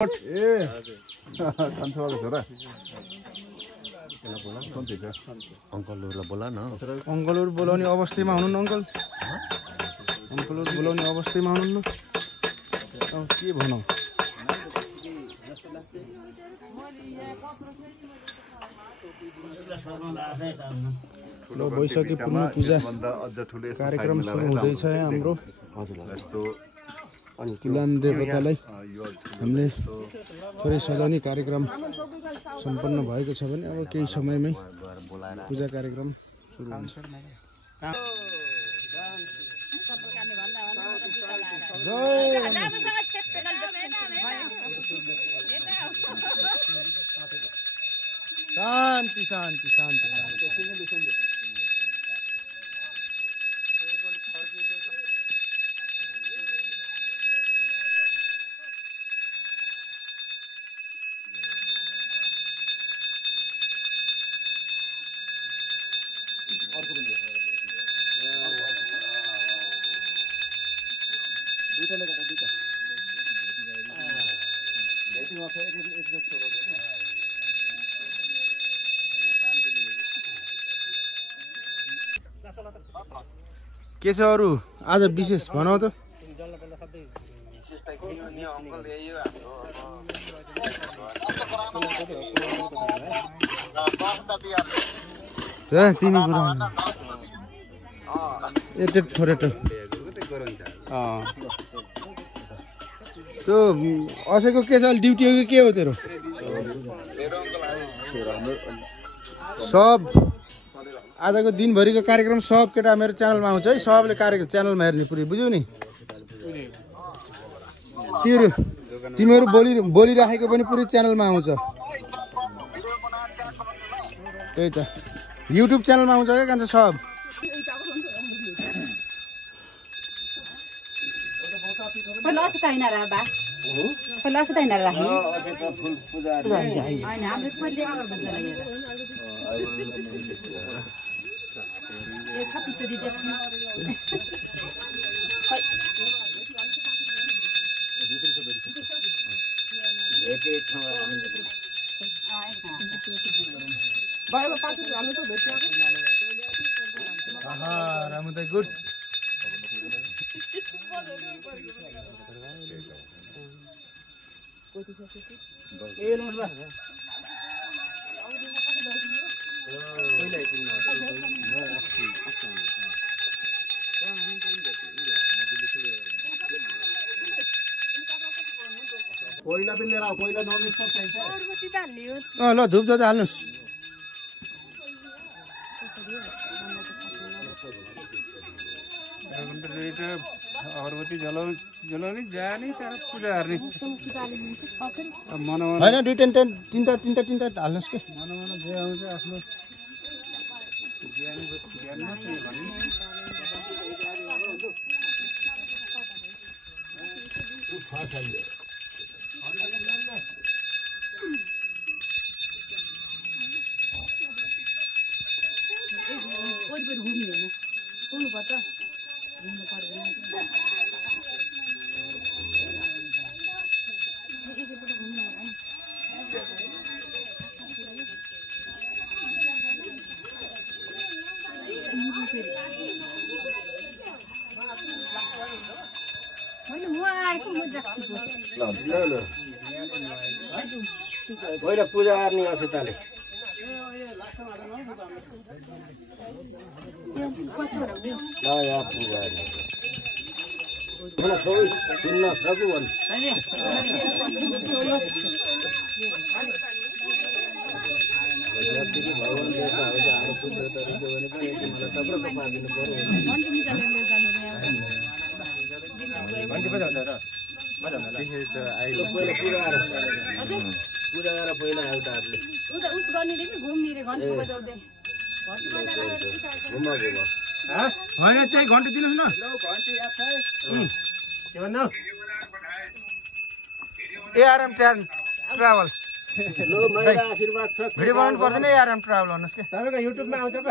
ए कान्छावाला छोरा अङ्कलहरुलाई बोला न अङ्कलहरु बोलाउने अवस्थामा हुनुहुन्न अङ्कल अङ्कलहरु बोलाउने अवस्थामा हुनुहुन्न अब के भनौं ल वैशाखी पूर्णिमा पूजा कार्यक्रम सुरु हुँदैछ हाम्रो कुलाम देवतालाई हामीले थोरै सजाउने कार्यक्रम सम्पन्न भएको छ भने अब केही समयमै पूजा कार्यक्रम सुरु हुन्छ। शान्ति शान्ति शान्ति के छ अरु आज विशेष भनौ त तिमी कुरा एटेट फोरेटो त्यो असैको के छ ड्युटी हो कि के हो तेरो सब आजको दिनभरिको कार्यक्रम सब केटा मेरो च्यानलमा आउँछ है सबले कार्यक्रम च्यानलमा हेर्ने पुरै बुझ्यौ नि तिमीहरू बोलिराखेको पनि पुरै च्यानलमा आउँछ त्यही त युट्युब च्यानलमा आउँछ क्या कान्छ सब गुड ल धुप त हाल्नुस् अगरबत्ती जलाउने जाने त्यहाँ पूजा गर्ने होइन दुई तिनवटा हाल्नुहोस् कि मन जे आउँछ आफ्नो पहिला पूजा गर्ने अवस्थाले पूजा सबै सुन्न सकु पूजा गरेर पहिला एउटाहरूले उस गर्ने रे घुम्ने रे घन्टी बजाउँदै होइन त्यही घन्टी दिनुहोस् न घन्टी याद छ के भन्नु एआरएम ट्राभल लो मेरो आशीर्वाद छ भिडियो बनाउनु पर्दैन एआरएम ट्राभल भन्नुस् के तपाईको युट्युबमा आउँछ त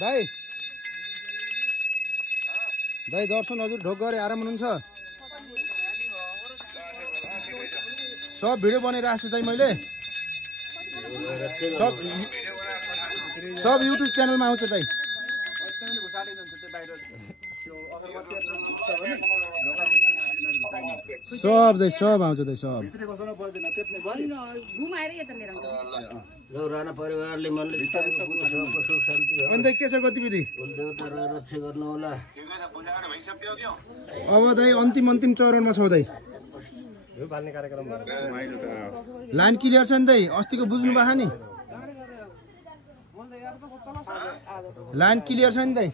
दाइ दाइ दर्शन हजुर ढोक गरे आराम हुनुहुन्छ? सब भिडियो बनाइरहेको छु दाइ मैले। सब युट्युब च्यानलमा आउँछ दाइ। सब दाइ सब आउँछ दाइ सब। राणा परिवारले मनले सुख शान्ति अनि दाइ के छ गतिविधि? कुलदेवता रक्षा गर्नु होला। अब दाइ अन्तिम चरणमा छौ दाइ। लाइन क्लियर छ नि दाइ? अस्तिको बुझ्नु भएको नि? लाइन क्लियर छ नि दाइ?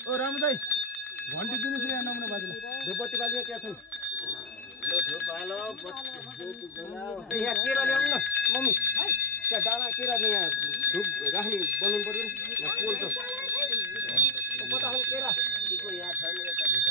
ओ राम दाइ घन्टी दिनुहोस् न यहाँ नमुना बाजुलाई। धुपबत्ती बाल्ने क्या छन्? यहाँ केरा ल्याउनु न मम्मी। त्यहाँ डाँडा केरा यहाँ धुप राख्ने बनाउनु पर्यो नि। यहाँ पोल छ कता हो केरा? यहाँ छ नि यता भित्र।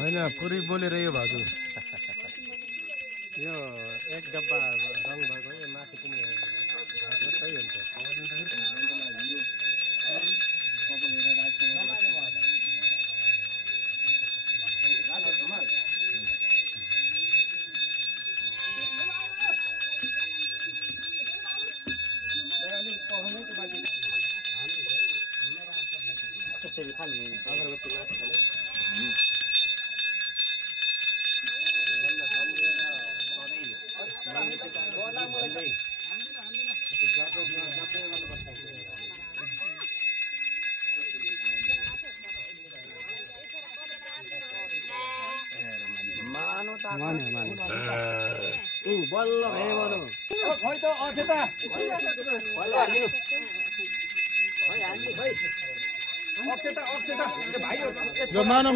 होइन पुरै बोलेर यो भाजु यो एक डब्बा रङ भएको यो माथि पनि सही हुन्छ। बल्ल भयो मानु खै त अझै त बल्ल हालिनु जो मानो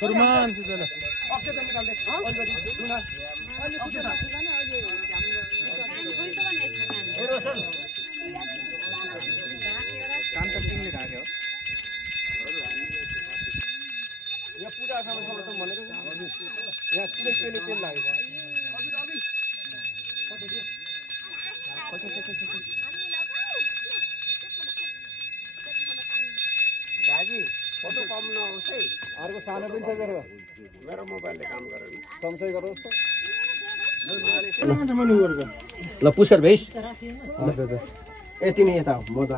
फुरमान यहाँ पूजा भनेको यहाँ पुरै तेल लागेको दाजी फोटो कम नहोस् है। अर्को सानो पनि छ मेरो मोबाइलले काम गरेन। संशय गरोस् ल पुष्कर भेष हजुर यति नै यता म त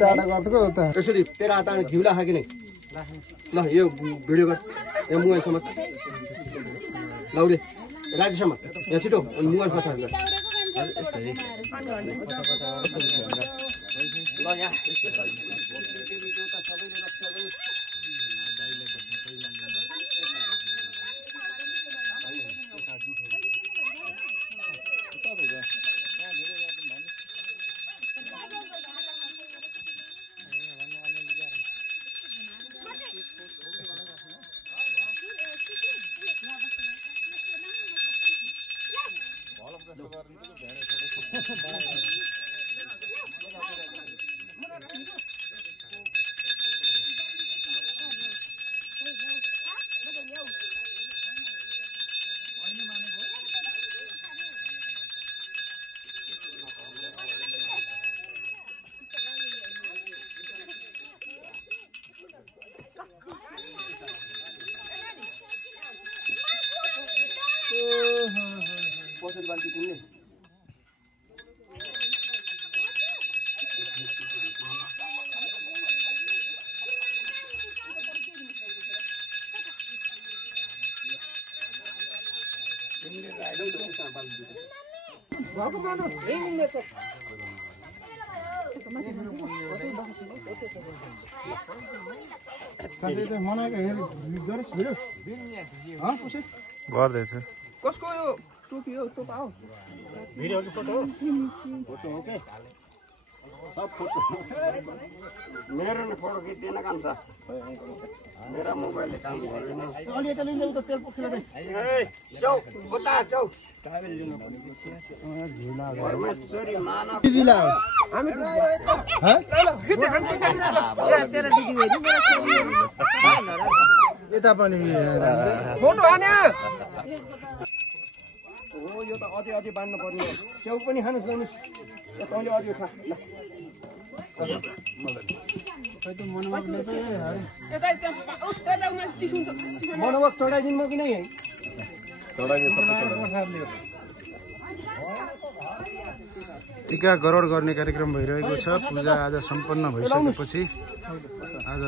टाढा गर्दको उता यसरी तेरा हात घिउ राख कि नै ल यो भिडियो गर यो मोबाइलसम्म लाउडे राजेसम्म यहाँ छिटो अनि मोबाइल पछाडि ल यहाँ सबैले रक्षा गर्नु। गर्दै थियो कसको यो टोपी हो टोपा हो भिडियो कि फोटो हो फोटो हो के सब फोटो मेरो नि फोटो खिच्दैन काम छ मेरा मोबाइलले काम गर्दैन अलि यता लिन्छ उता तेल पोखिला दे जाऊ उता जाऊ काबेल लिनु परमेश्वरी मानव दिदीला हामी ह तेरा दिदी हो नि मेरो छोरी यता पनि फोटो हाने हो यो त अझै अझै बाँड्नु पर्ने हो स्याउ पनि खानुस् लानुस् तैँले अझै खा ल मनोवक चढाइदिनु म कि नै टीका गरौड गर्ने कार्यक्रम भइरहेको छ पूजा आज सम्पन्न भइसकेपछि आज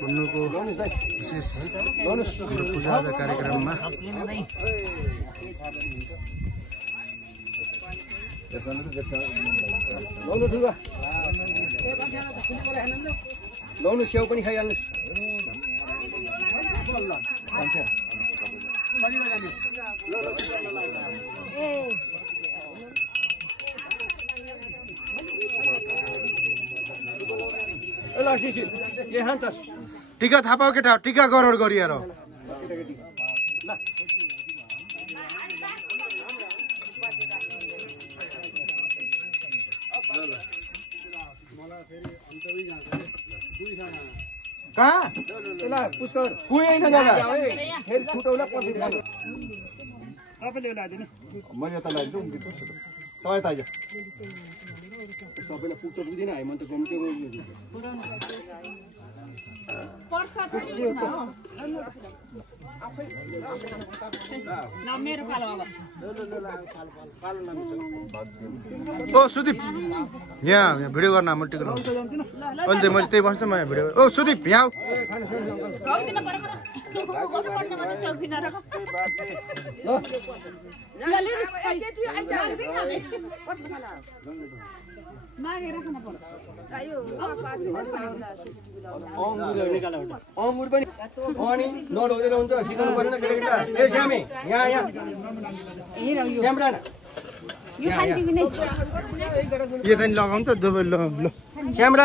पुन्नुको विशेष पूजा आज कार्यक्रममा लाउनु दुगा लाउनु स्याउ पनि खाइहाल्नु ल के खान्छस् टीका थाहा पाऊ केटा टीका गरौड गरिएर कहाँ ल पुष्कर कुही होइन जग्गा फेरि छुटौला पछि खानु तपाईले ल्याइदिनु मैले यता लगाइदिन्छु तँ यता आइज सबैलाई पुग्छ पुग्दैन है मन त घुम्के मेरो पालो अब ओ सुदीप यहाँ भिडियो गर्न म टिकट अहिले चाहिँ मैले त्यही बस्छु म यहाँ भिडियो ओ सुदीप यहाँ आऊ। अङ्गुर पनि अनि नढोगेर हुन्छ सिकाउनु परेन केटा ए श्यामे यहाँ यहाँ श्यामरा यो चाहिँ लगाउँ त दुबै ल ल श्यामरा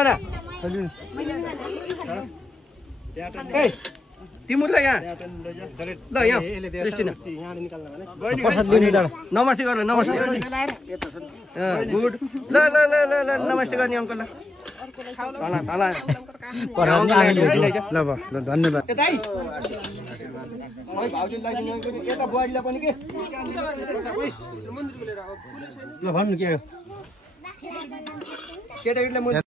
ए तिमीलाई यहाँ ल यहाँ नमस्ते गर नमस्ते गुड ल ल ल ल ल नमस्ते गर्ने अङ्कललाई ल ल धन्यवाद यता बुहारीलाई पनि के ल भन्नु के केटाकेटीलाई